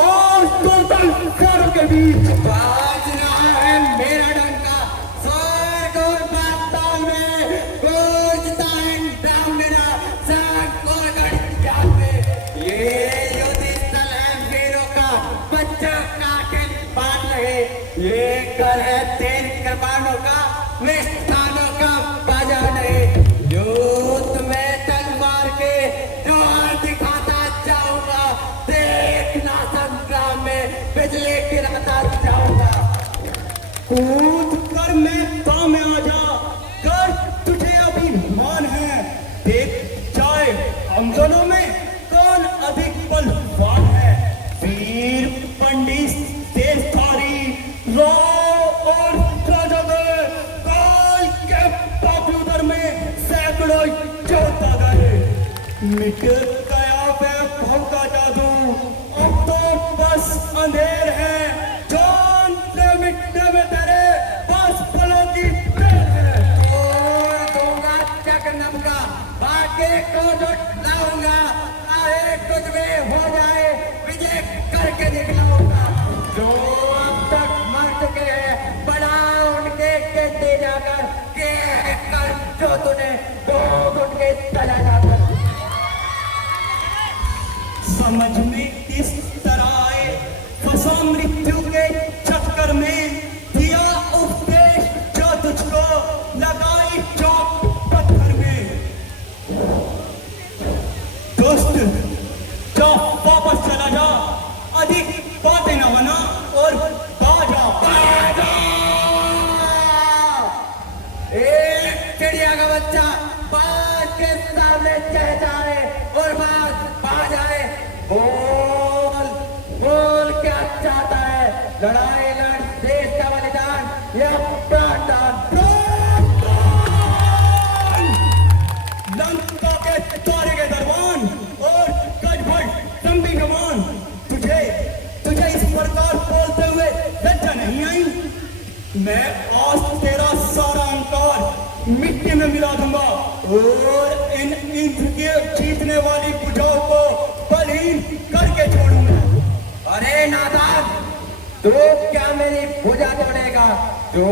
और टोटल चारों के बीच बाज रहा है मेरा डंका। स्वर्ग और पाताल में गूंजता है ड्रम मेरा, स्वर्ग और गड़िया में ये युद्ध स्थल है वीरों का, बच्चों का दिल बांध रहे। ये घर है तेरे कृपाणों का, मिष्ठानों का बाजार नहीं। युद्ध में तलवार के जोर दिखाता जाऊंगा, देखना संग्राम में बिजली गिराता जाऊंगा। कूद कर मैदान में आ जा, कर तुझे अभिमान है। देख जाए हम दोनों में कौन अधिक बलवान है। वीर पंडित तेजधारी राव और राजागर काल के बागुदर में सैकड़ों योद्धा गए। मिट गया वैभव का जादू, अब तो बस अंधेर है। जानते मिटने में तेरे बस पलों की देर है। छोड़ दूंगा जगन्नाथ का, भाग्य को जुटाऊंगा, आए कुछ में हो जाए विजय करके दिखलाऊंगा। जो अब तक मर चुके हैं बड़ा उनके कहते जाकर के कर जो तूने दो घुट के चला जाकर। समझ में किस तरह आए फंसा मृत्यु के चक्कर में, दिया उपदेश जो तुझको लगाई चौक पत्थर में। दोस्त जा वापस चला जा, अधिक बातें न बना और बाजा बाजा। एक चिड़िया का बच्चा बाज के सामने चहचहाए और बाज जाए। बोल बोल क्या चाहता है, लड़ाई लड़ देश का बलिदान या प्राणदान। लंका के द्वारे के दरबान और गजभट तंबी कमान, तुझे तुझे इस प्रकार बोलते हुए लज्जा नहीं आई। मैं आज तेरा सारा अहंकार मिट्टी में मिला दूंगा और इन इंद्र के जीतने वाली भुजाओं को बलहीन करके छोड़ूंगा। अरे नादान, तू क्या मेरी भुजा तोड़ेगा? जो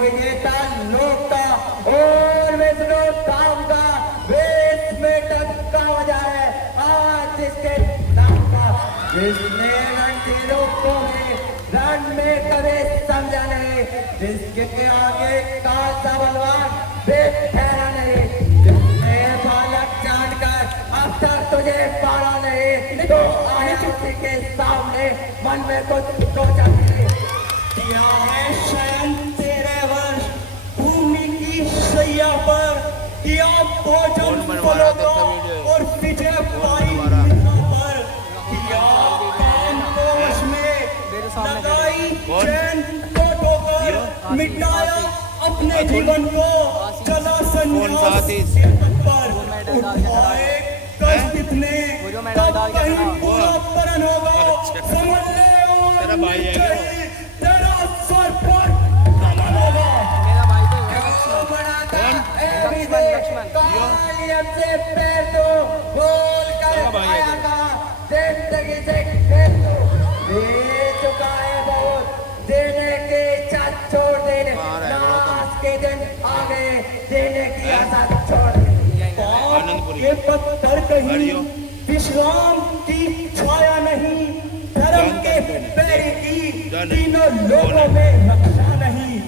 विजेता लोक का और विष्णु धाम का वेश में डंका बजाए आज इसके नाम का, जिसने रणधीरों को रण में कभी समझा नहीं, जिसके आगे काल सा बलवान देख ठहरा नहीं, जिसने बालक जानकर अब तक तुझे पारा नहीं, तो आया उसी के सामने मन में कुछ सोचा नहीं। किया है शयन तेरे वर्ष भूमि की शैया पर, किया भोजन फलों का और विजय पाई पर, किया काम को वश में लगाई चैन को ठोकर, मिटाया अपने जीवन को, चला संन्यास पर। उठाए कष्ट इतने तब कहीं पूरा परन होगा, समझ ले और मिटाई तेरा सर पर नमन होगा। क्यों बनाता है विजय कालियम से पैर तो बोल कर आया था जिंदगी से खेल तो दे चुका है बहुत, देने की इच्छा छोड़ देने, नाश के दिन आ गए, देने की आशा छोड़ दे। ये पत्थर कहीं विश्राम की छाया नहीं, धर्म के पैर की तीनों लोगों में रक्षा नहीं।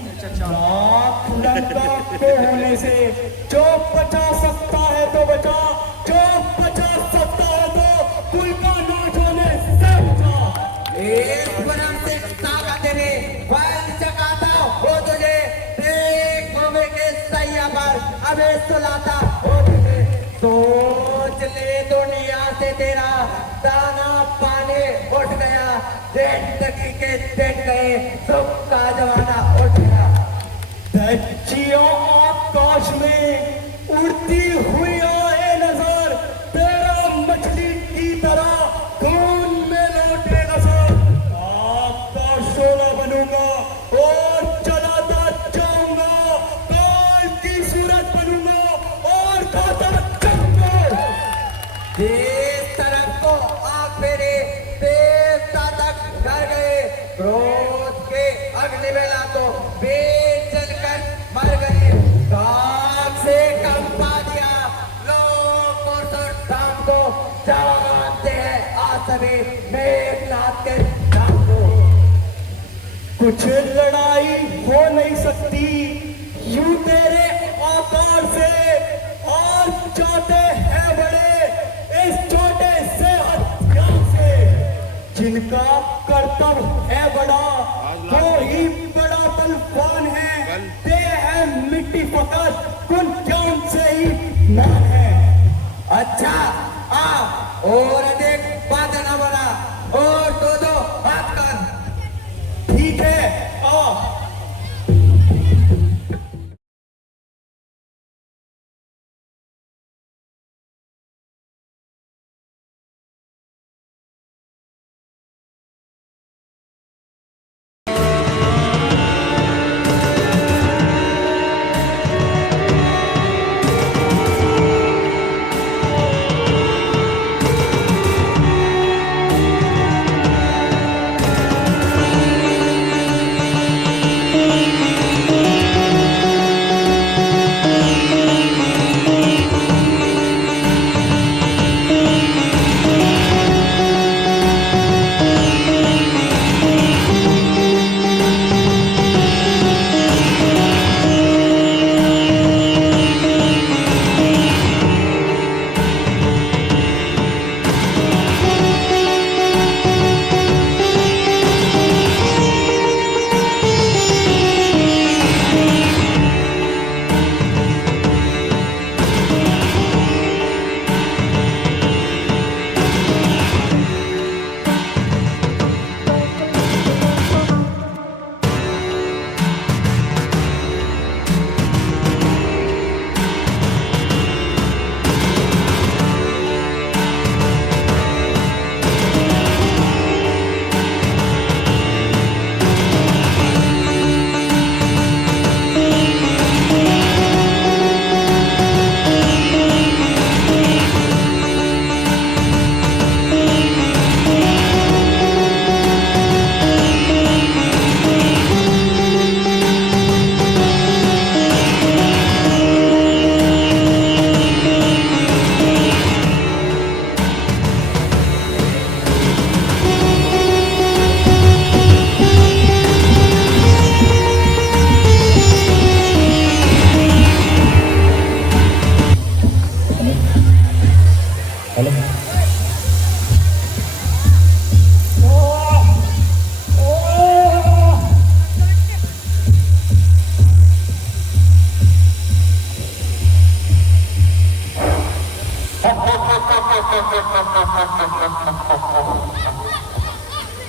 लाख लंका को होने से जो बचा सकता है तो बचा, जो बचा सकता है तो कुल का नाश होने से बचा। एक वरम से ताकत दे वैल चकाता हो तुझे, देख भूमि के सैया पर अबे सुलाता हो तुझे। सोच ले दुनिया से तेरा दाना पानी उठ गया, जिंदगी के दिन गए, सुख का जमाना उठ गया। दक्षियों आकाश में उड़ती हुई आए नजर, तेरा मछली की तरह खून में लौटेगा सर। आपका शोला बनूंगा और चलाता जाऊंगा, काल की सूरत बनूंगा और खाता जाऊंगा। जिस तरफ को आग मेरे देवता अग्निवेला तो पेट जलकर मर गई। काग से कम पा दिया। लोग परशुराम को जावा मानते हैं। आज सभी मेघनाथ के नाम को। कुछ लड़ाई हो नहीं सकती यूं तेरे आकार से, और चाहते हैं बड़े इस छोटे से हथियार से। जिनका कर्तव्य है बड़ा वो ही बड़ा बलवान है। ते है मिट्टी फकत कुल जान से ही मान है। अच्छा आ और अधिक बात न बना और दो बात कर। ठीक है आ।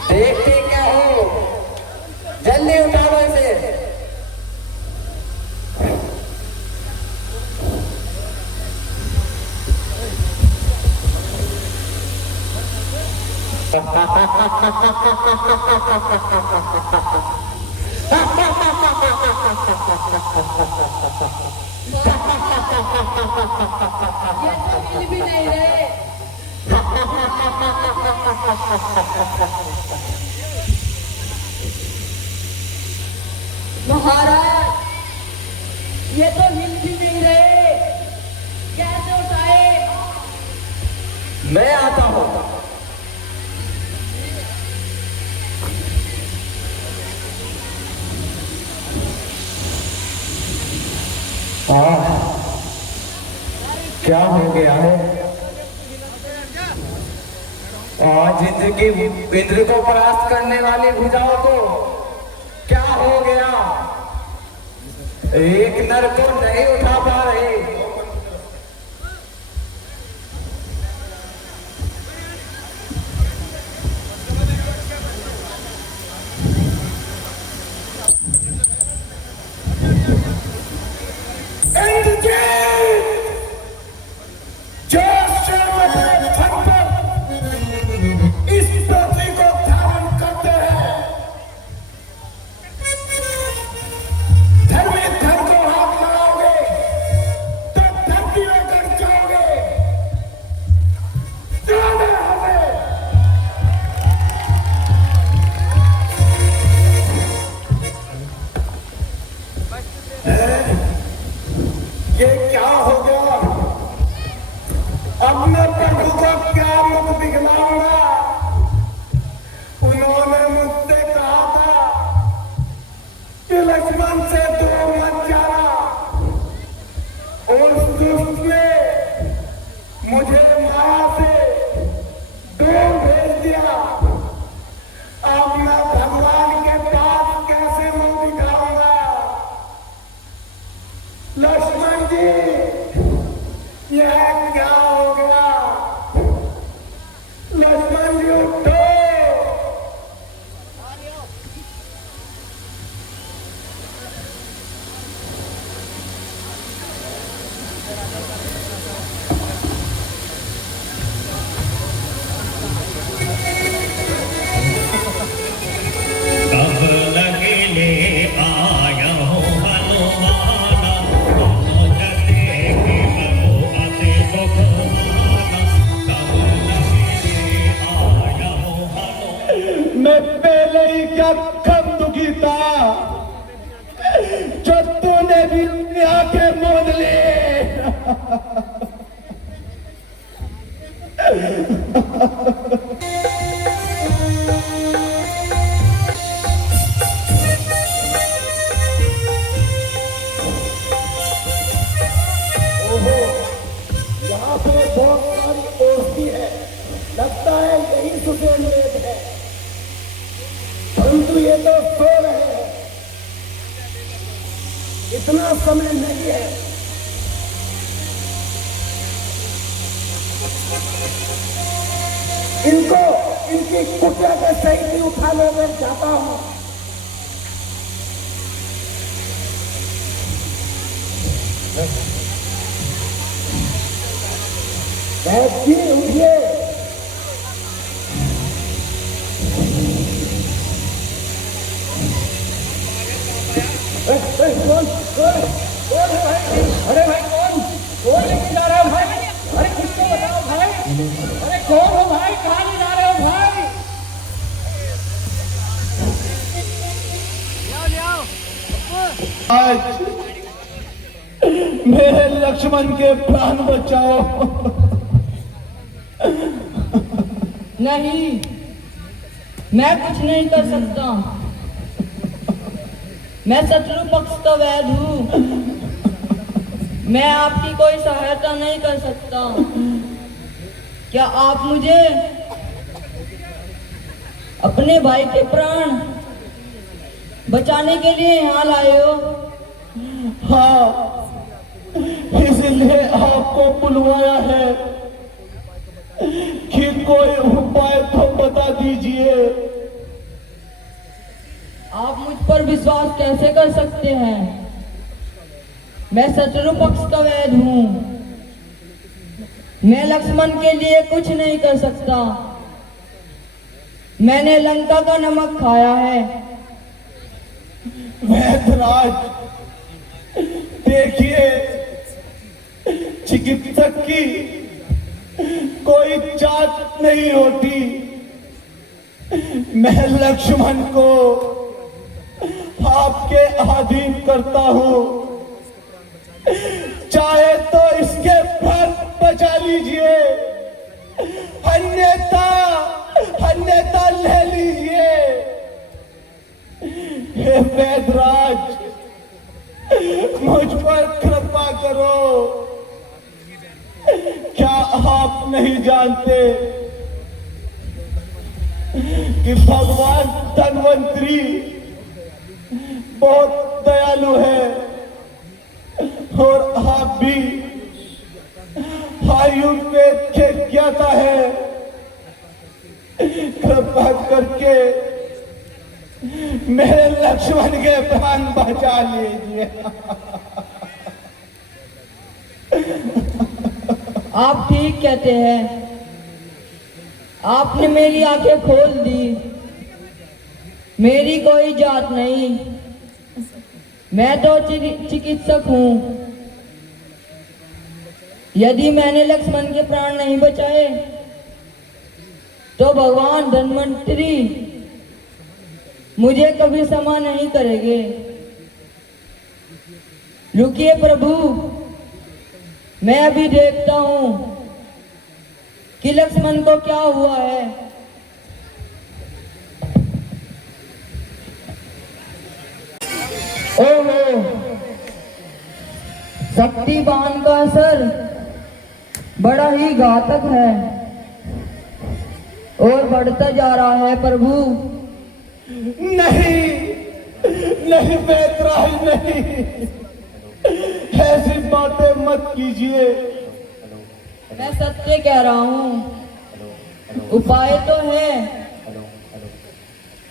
देखते क्या हो, जल्दी उठाओ इसे। ये तो मिल भी नहीं रहे। महाराज ये तो हिल भी नहीं रहे, कैसे उठाए? मैं आता हूं। क्या हो गया है? आज इंद्र की इंद्र को परास्त करने वाली भुजाओं को क्या हो गया? एक नर को नहीं उठा पा रहे। क्या कम दुखी था जो तूने भी अपनी आंखें मोल ली। ओहो, यहाँ पे बहुत सारी औरतें है, लगता है यही सुबह लेट है, परंतु ये तो सो रहे हैं, इतना समय नहीं है। इनको इनकी कुटिया के सही भी उठाने में जाता हूँ। बैठ जी, उठिए। कौन कौन है भाई? अरे भाई कौन लेके जा रहा है भाई? अरे कुछ तो बताओ भाई। अरे कौन हो भाई? कहाँ ले जा रहे हो भाई? आज मेरे लक्ष्मण के प्राण बचाओ। नहीं, मैं कुछ नहीं कर सकता। मैं शत्रु पक्ष का वैद हूँ। मैं आपकी कोई सहायता नहीं कर सकता। क्या आप मुझे अपने भाई के प्राण बचाने के लिए यहाँ लाए हो? हाँ, इसलिए आपको बुलवाया है कि कोई उपाय तो बता दीजिए। आप मुझ पर विश्वास कैसे कर सकते हैं? मैं शत्रु पक्ष का वैद हूँ। मैं लक्ष्मण के लिए कुछ नहीं कर सकता। मैंने लंका का नमक खाया है। वैद्यराज, देखिए, चिकित्सक की कोई जात नहीं होती। मैं लक्ष्मण को आपके अधीन करता हूं। चाहे तो इसके प्राण बचा लीजिए, अन्यथा ले लीजिए। हे वैद्यराज, मुझ पर कृपा करो। क्या आप नहीं जानते कि भगवान धन्वंतरी बहुत दयालु है और आप भी आयुर्वेद के ज्ञाता है। कृपा करके मेरे लक्ष्मण के प्राण बचा लीजिए। आप ठीक कहते हैं। आपने मेरी आंखें खोल दी। मेरी कोई जात नहीं, मैं तो चिकित्सक हूँ। यदि मैंने लक्ष्मण के प्राण नहीं बचाए तो भगवान धन्वंतरी मुझे कभी क्षमा नहीं करेंगे। रुकिए प्रभु, मैं अभी देखता हूँ कि लक्ष्मण को क्या हुआ है। ओहो, शक्तिबान का असर बड़ा ही घातक है और बढ़ता जा रहा है प्रभु। नहीं नहीं वैद्यराज, नहीं, ऐसी बातें मत कीजिए। मैं सत्य कह रहा हूँ। उपाय तो है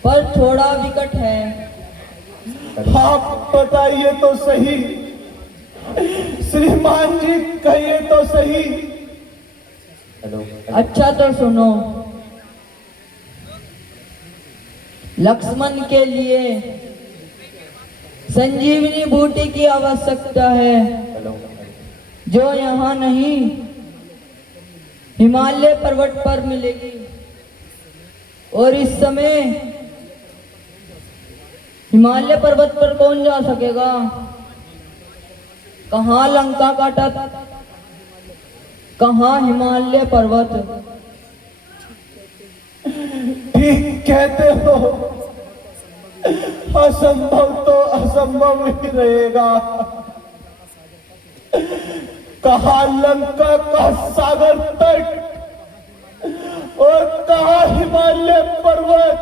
पर थोड़ा विकट है। आप बताइए तो सही, श्रीमान जी, कहिए तो सही। अच्छा तो सुनो। लक्ष्मण के लिए संजीवनी बूटी की आवश्यकता है, जो यहाँ नहीं हिमालय पर्वत पर मिलेगी। और इस समय हिमालय पर्वत पर कौन जा सकेगा? कहाँ लंका का तट, कहाँ हिमालय पर्वत। ठीक कहते हो, असंभव तो असंभव ही रहेगा। कहाँ लंका का सागर तट और कहाँ हिमालय पर्वत।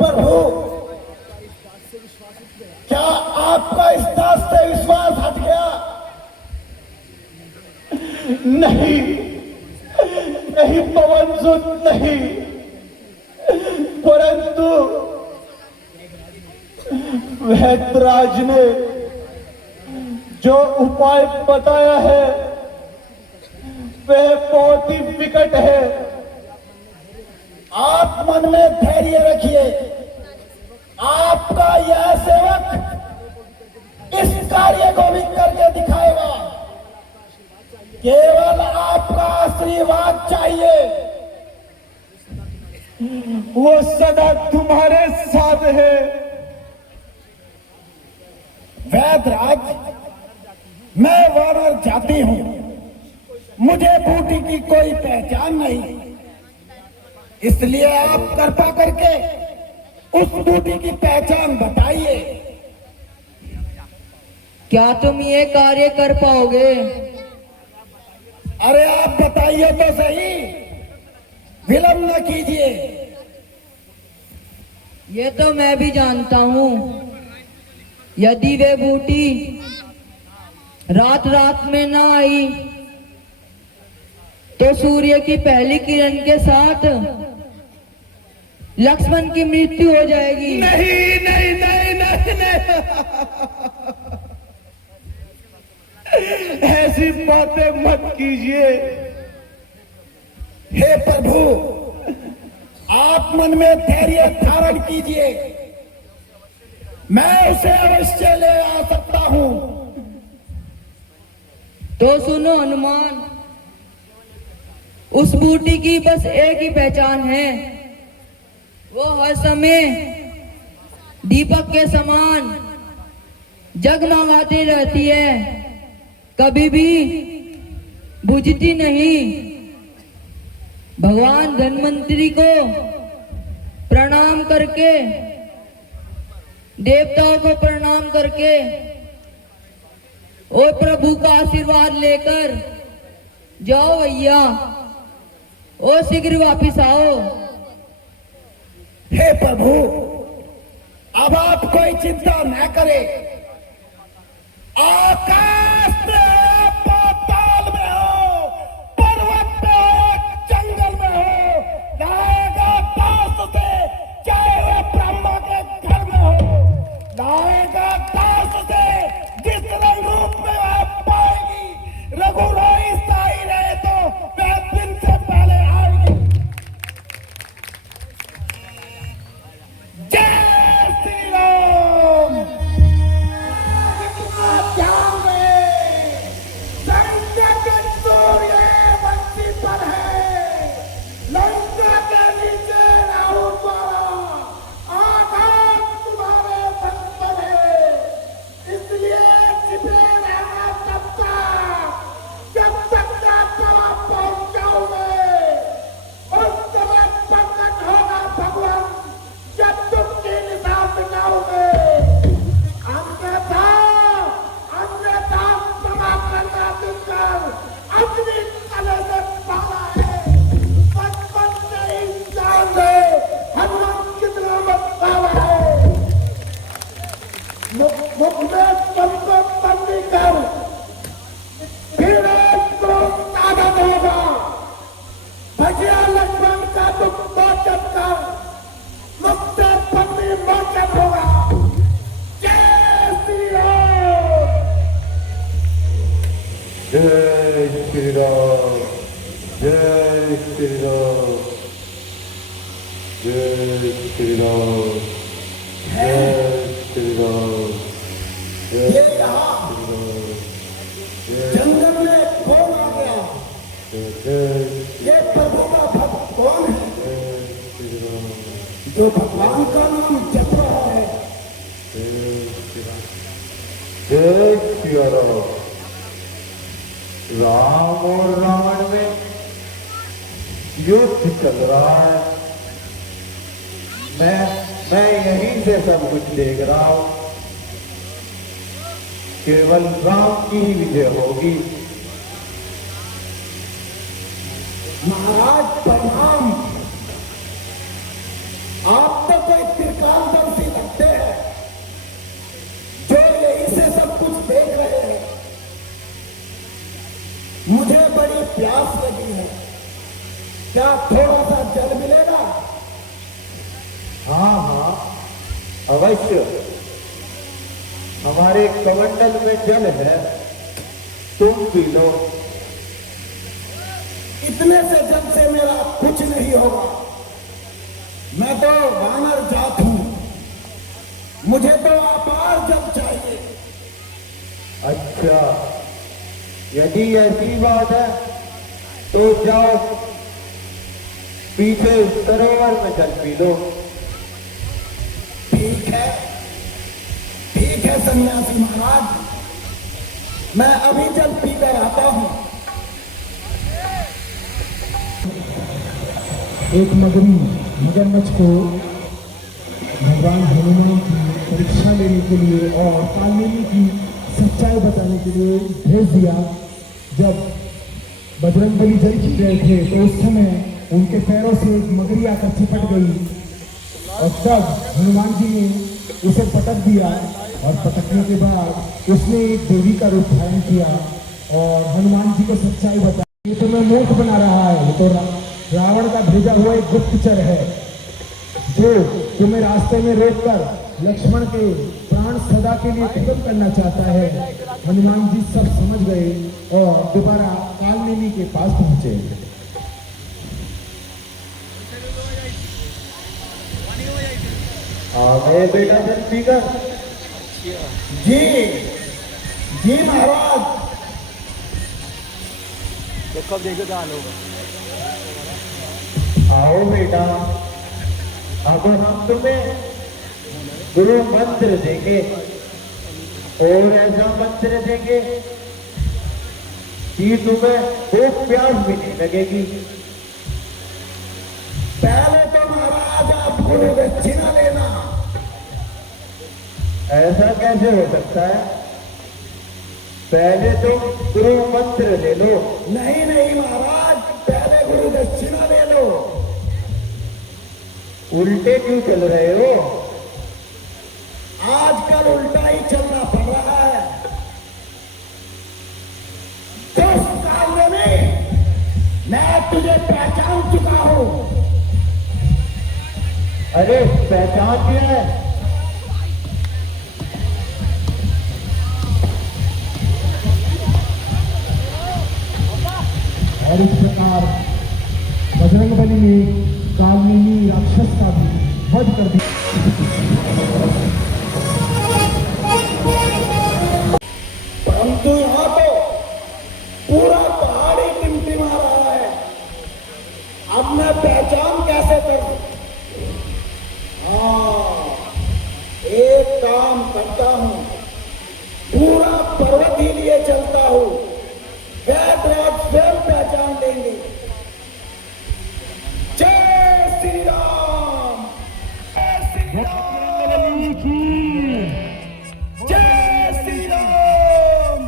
प्रभु, क्या आपका इस दास से विश्वास हट गया? नहीं नहीं पवन सुत, नहीं, परंतु वैद्यराज ने जो उपाय बताया है वह बहुत ही विकट है। आप मन में धैर्य रखिए, आपका यह सेवक इस कार्य को भी करके दिखाएगा। केवल आपका आशीर्वाद चाहिए, वो सदा तुम्हारे साथ है। वैद्यराज, मैं वानर जाति हूं, मुझे बूटी की कोई पहचान नहीं, इसलिए आप कृपा करके उस बूटी की पहचान बताइए। क्या तुम ये कार्य कर पाओगे? अरे आप बताइए तो सही, विलंब न कीजिए। ये तो मैं भी जानता हूँ, यदि वे बूटी रात रात में ना आई तो सूर्य की पहली किरण के साथ लक्ष्मण की मृत्यु हो जाएगी। नहीं नहीं नहीं नहीं, नहीं। ऐसी बातें मत कीजिए। हे प्रभु, आप मन में धैर्य धारण कीजिए, मैं उसे अवश्य ले आ सकता हूं। तो सुनो हनुमान, उस बूटी की बस एक ही पहचान है, वो हर समय दीपक के समान जगमगाती रहती है, कभी भी बुझती नहीं। भगवान धन्वंतरी को प्रणाम करके, देवताओं को प्रणाम करके और प्रभु का आशीर्वाद लेकर जाओ भैया, और शीघ्र वापिस आओ। हे प्रभु, अब आप कोई चिंता न करें। आकाश में, पाताल में हो, पर्वत में हो, जंगल में हो, लाएगा दास से, चाहे वह ब्रह्मा के घर में हो, लाएगा दास से, जिस रंग रूप में आप पाएगी। रघुराई स्थाई रहे तो वह दिन से पहले आएगी। जय श्री राम। ध्यान में संध्या के सूर्य वंशी पर है, लंका के नीचे राहु द्वारा, आकाश तुम्हारे पथ पर है, इसलिए छिपे रहना तब तक जब तक आप पहुंच जाओगे। उस समय प्रकट होगा भगवान, जब तुम की निशा मिटाओगे। अन्यथा क्षमा करना दिलकर अपनी तले से पाला है। बचपन से ही जान ले हनुमान कितना मत है। मुख में सबको बंदी कर, फिर एक क्रोध साधन होगा। भजिया लक्ष्मण का दुख मोचन कर, मुख से बंदी मोचन होगा। जय श्री राम। जय श्री राम, जय श्री राम, जय श्री राम, जय श्री राम, ये यहाँ जंगल में कौन आ गया? जय ये प्रभु का भक्त कौन है? श्री राम। जो भगवान का नाम जप रहा है। जय श्री राम। राम और रावण में युद्ध चल रहा है। मैं यहीं से सब कुछ देख रहा हूं। केवल राम की ही विजय होगी। महाराज प्रणाम। आप तो कोई त्रिकालदर्शी लगते हैं जो यहीं से सब कुछ देख रहे हैं। मुझे बड़ी प्यास लगी है, क्या थोड़ा सा जल मिलेगा? हाँ हाँ अवश्य। हमारे कमंडल में जल है, तुम पी लो। इतने से जल से मेरा कुछ नहीं होगा। मैं तो वानर जात हूं, मुझे तो अपार जल चाहिए। अच्छा, यदि ऐसी बात है तो जाओ पीछे सरोवर में जल पी लो। ठीक है सन्यासी महाराज, मैं अभी जल पीकर आता हूं। एक मगरमच्छ को भगवान हनुमान की परीक्षा लेने के लिए और कालनेमी की सच्चाई बताने के लिए भेज दिया। जब बजरंगबली जल पी रहे थे तो उस समय उनके पैरों से एक मगरी आकर चिपट गई और तब हनुमान जी ने उसे पटक दिया और पटकने के बाद उसने एक देवी का रूप धारण किया और हनुमान जी को सच्चाई बताई। ये तो मैं मूर्ख बना रहा है, ये तो रावण का भेजा हुआ एक गुप्तचर है जो तुम्हें रास्ते में रोककर लक्ष्मण के प्राण सदा के लिए खत्म करना चाहता है। हनुमान जी सब समझ गए और दोबारा कालनेमी के पास पहुंचे। गए बेटा जल पीकर। जी महाराज। कब देखो क्या हाल होगा। आओ बेटा, अब हम तुम्हें गुरु मंत्र देंगे और ऐसा मंत्र देंगे कि तुम्हें भूख प्यास भी नहीं लगेगी। पहले तो महाराज आप गुरु दक्षिणा लेना। ऐसा कैसे हो सकता है? पहले तुम गुरु मंत्र ले लो। नहीं महाराज, पहले गुरु दक्षिणा ले लो। उल्टे क्यों चल रहे हो? आजकल उल्टा ही चलना पड़ रहा है। दोस्त कालनेमी, मैं तुझे पहचान चुका हूं। अरे पहचान क्या है? और इस प्रकार बजरंगबली ने कालनेमी राक्षस का भी वध कर दिया। परंतु यहाँ तो पूरा पहाड़ ही टिमटिमा रहा है। अब मैं पहचान कैसे करूं? हाँ, एक काम करता हूं, पूरा पर्वत ही लिए चलता हूं। रात स्वयं पहचान देंगे। जय श्री राम। जय श्री राम। जय श्री राम।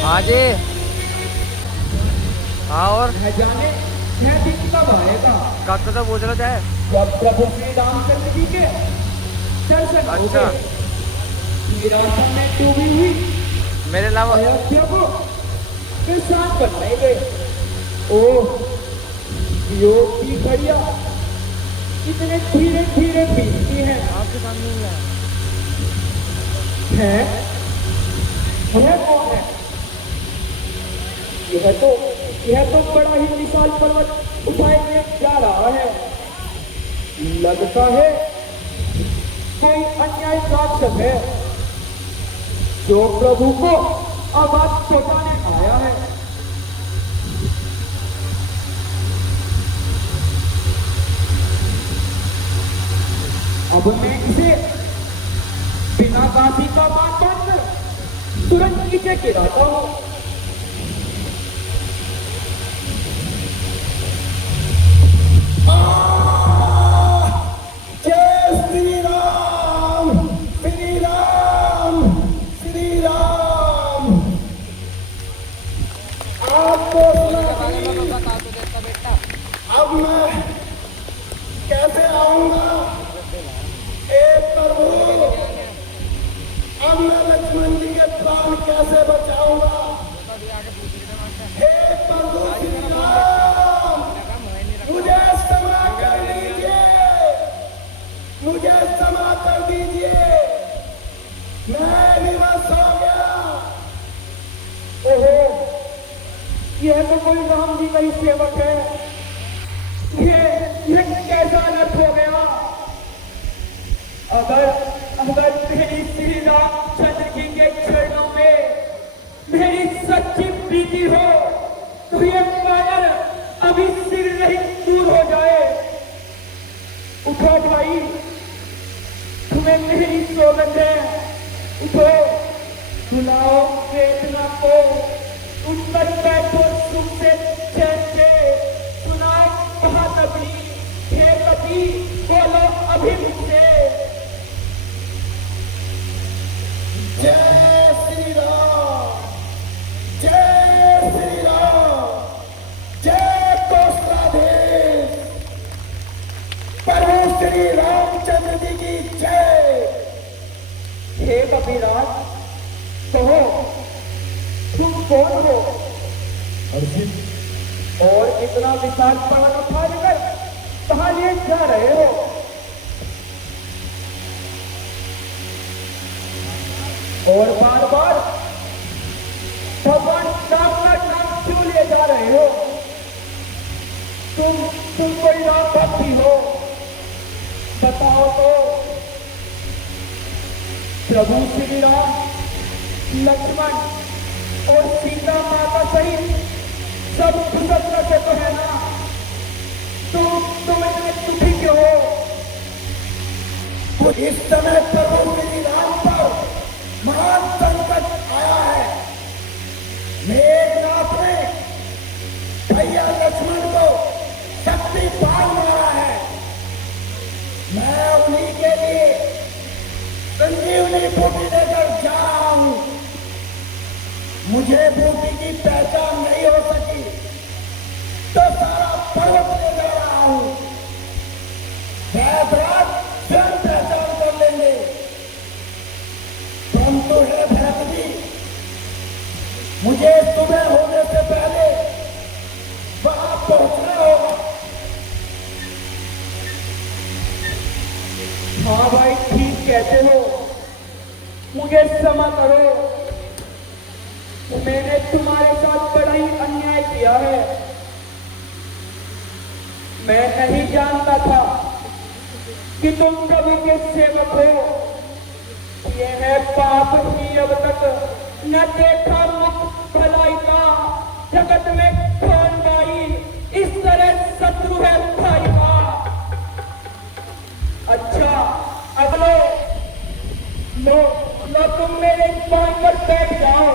हाँ जी। हाँ और जाने यह दिन कब आएगा? कब तो पूछ लो चाहे। जब प्रभु श्री रामचंद्र जी के दर्शन अच्छा। मेरा समय डूबी हुई मेरे अलावा अयोध्या को फिर साथ बनाएंगे। ओह, योग की घड़िया कितने धीरे धीरे बीतती है। आपके सामने ही है। है? वह कौन है? यह तो बड़ा ही विशाल पर्वत उठाए जा रहा है। लगता है कोई अन्याय राक्षस है जो प्रभु को आवाज पहुंचाने आया है। अब मैं इसे बिना काशी का मान पाकर तुरंत नीचे गिराता हूं। जय श्री राम, श्री राम, श्री राम। आपको अब मैं कैसे आऊंगा? प्रभु, अब मैं लक्ष्मण जी के प्राण कैसे बचाऊंगा? हे प्रभु श्री राम, मुझे क्षमा कर दीजिए, मुझे क्षमा कर दीजिए, मैं विवश हो गया। ओहो, यह तो कोई राम जी का ही सेवक है। यह कैसा अनर्थ हो गया? अगर मेरी श्री रामचंद्र जी के चरणों में मेरी सच्ची प्रीति हो तो ये पावर अभी शीघ्र नहीं दूर हो जाए। उठो भाई, तुम्हें मेरी सौगंध है। उठो, सुनाओ वेदना को, उठ पर बैठो सुख से चैन से, सुनाओ बात अपनी, हे कभी बोलो अभी मुझसे। जय श्री राम, जय श्री राम, जय कोषाधीश, प्रभु श्री रामचंद्र जी की जय। हे कपिराज, कहो तुम कौन हो और इतना विशाल प्राण उठा लेकर कहाँ ले जा रहे हो? और बार बार भगवान राम का नाम क्यों ले जा रहे हो? तुम कोई राम भक्ति हो? बताओ तो। प्रभु श्री राम, लक्ष्मण और सीता माता सहित सब कुशल रखे तो है ना? तुम इतने दुखी क्यों हो? इस समय प्रभु श्री राम पर महान संकट आया है। मेघनाथ ने भैया लक्ष्मण को शक्तिपात मारा है। मैं उन्हीं के लिए संजीवनी बूटी लेकर जा रहा हूं। मुझे बूटी की पहचान नहीं हो सकी तो सारा पर्वत ले जा रहा हूं। भैदराज स्वयं पहचान कर लेंगे। परंतु है भैरवी, मुझे सुबह होने से पहले वहां पहुंचना होगा। हाँ भाई, ठीक कहते हो। मुझे क्षमा करो, मैंने तुम्हारे साथ बड़ा ही अन्याय किया है। मैं नहीं जानता था कि तुम प्रभु के सेवक हो। यह है पाप ही अब तक न देखा मुख भलाई का, जगत में कौन भाई इस तरह शत्रु है भाई का। अच्छा, अब लो तुम मेरे स्थान पर बैठ जाओ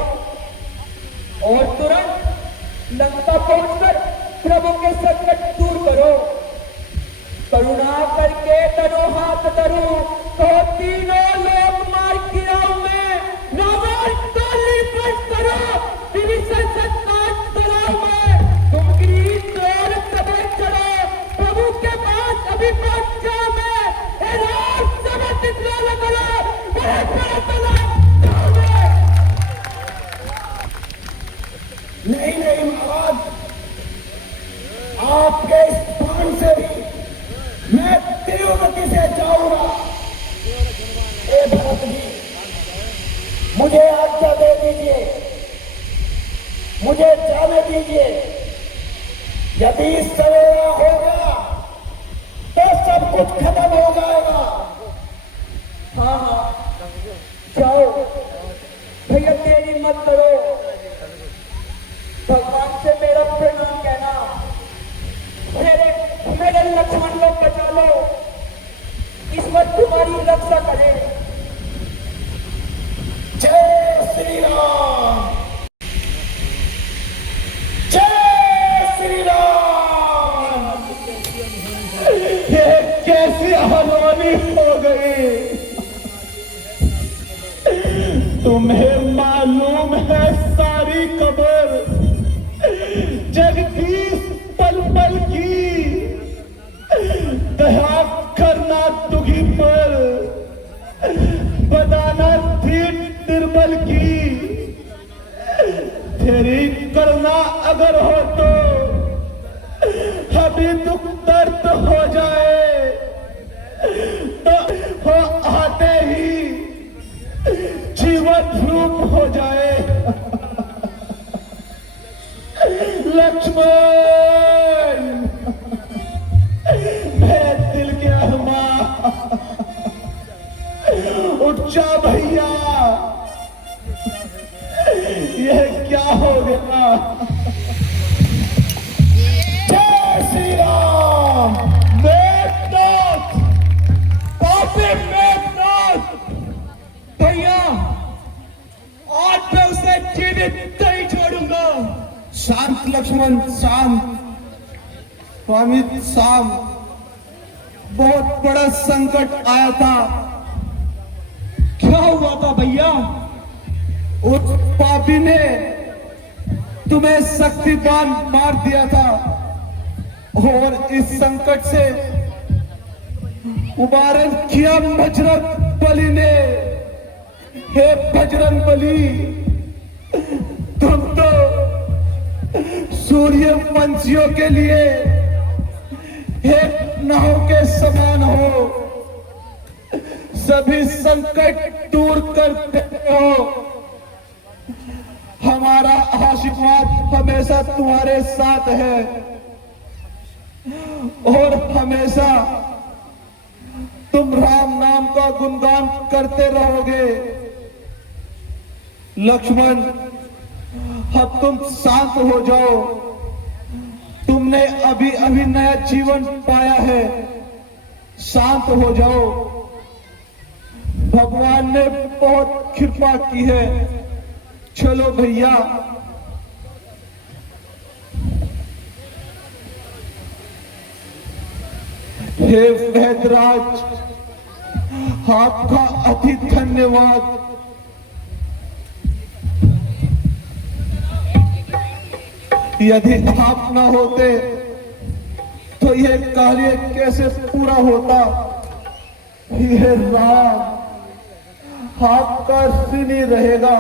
और तुरंत लंका पहुंचकर प्रभु के संकट दूर करो। करुणा करके धरो हाथ धरो, तो तीनों लोग मार गिराओ में रावण को निपट करो। विभीषण संतान तलाव में तुम गिरी तोड़ सबे चढ़ो। प्रभु के पास अभी पहुंच जाओ मैं। हे राम, समर्पित वाला करो, बड़े बड़े तलाव जाओगे। नहीं महाराज, आपके इस बाण से भी मैं तिरुपति से जाऊंगा। ए भरत जी, मुझे आज्ञा दे दीजिए। मुझे जाने दीजिए। यदि सवेरा हो गया तो सब कुछ खत्म हो जाएगा। हाँ हाँ, जाओ भैया, देरी मत करो। भगवान से मेरा प्रणाम कहना। मेरे लक्ष्मण को बचा लो, ईश्वर तुम्हारी रक्षा करे। जय श्री राम, जय श्री राम। ये कैसी हलवानी हो गई? तुम्हें मालूम है सारी खबर जगदीश पल पल की, दया करना दुखी पर, बताना थी निर्बल की। तेरी करना अगर हो तो अभी दुख दर्द हो जाए तो हो आते ही जीवन रूप हो जाए। लक्ष्मण, मेरे दिल के अरमान, उठ जा भैया। यह क्या हो गया? जय श्री राम। मेघनाथ, पापी मेघनाथ, भैया आज मैं उसे जीवित नहीं छोड़ूंगा। शांत लक्ष्मण, शांत। स्वामी साहब, बहुत बड़ा संकट आया था। क्या हुआ था भैया? उस पापी ने तुम्हें शक्तिपान मार दिया था और इस संकट से उबारन किया बजरंग बली ने। हे बजरंग बली, तुम तो सूर्य वंशियों के लिए एक नाव के समान हो, सभी संकट दूर करते हो। हमारा आशीर्वाद हमेशा तुम्हारे साथ है और हमेशा तुम राम नाम का गुणगान करते रहोगे। लक्ष्मण, अब तुम शांत हो जाओ। तुमने अभी अभी नया जीवन पाया है, शांत हो जाओ। भगवान ने बहुत कृपा की है। चलो भैया। हे वैदराज, आपका अति धन्यवाद। यदि आप न होते तो यह कार्य कैसे पूरा होता? हे राम, आपका ऋणी रहेगा।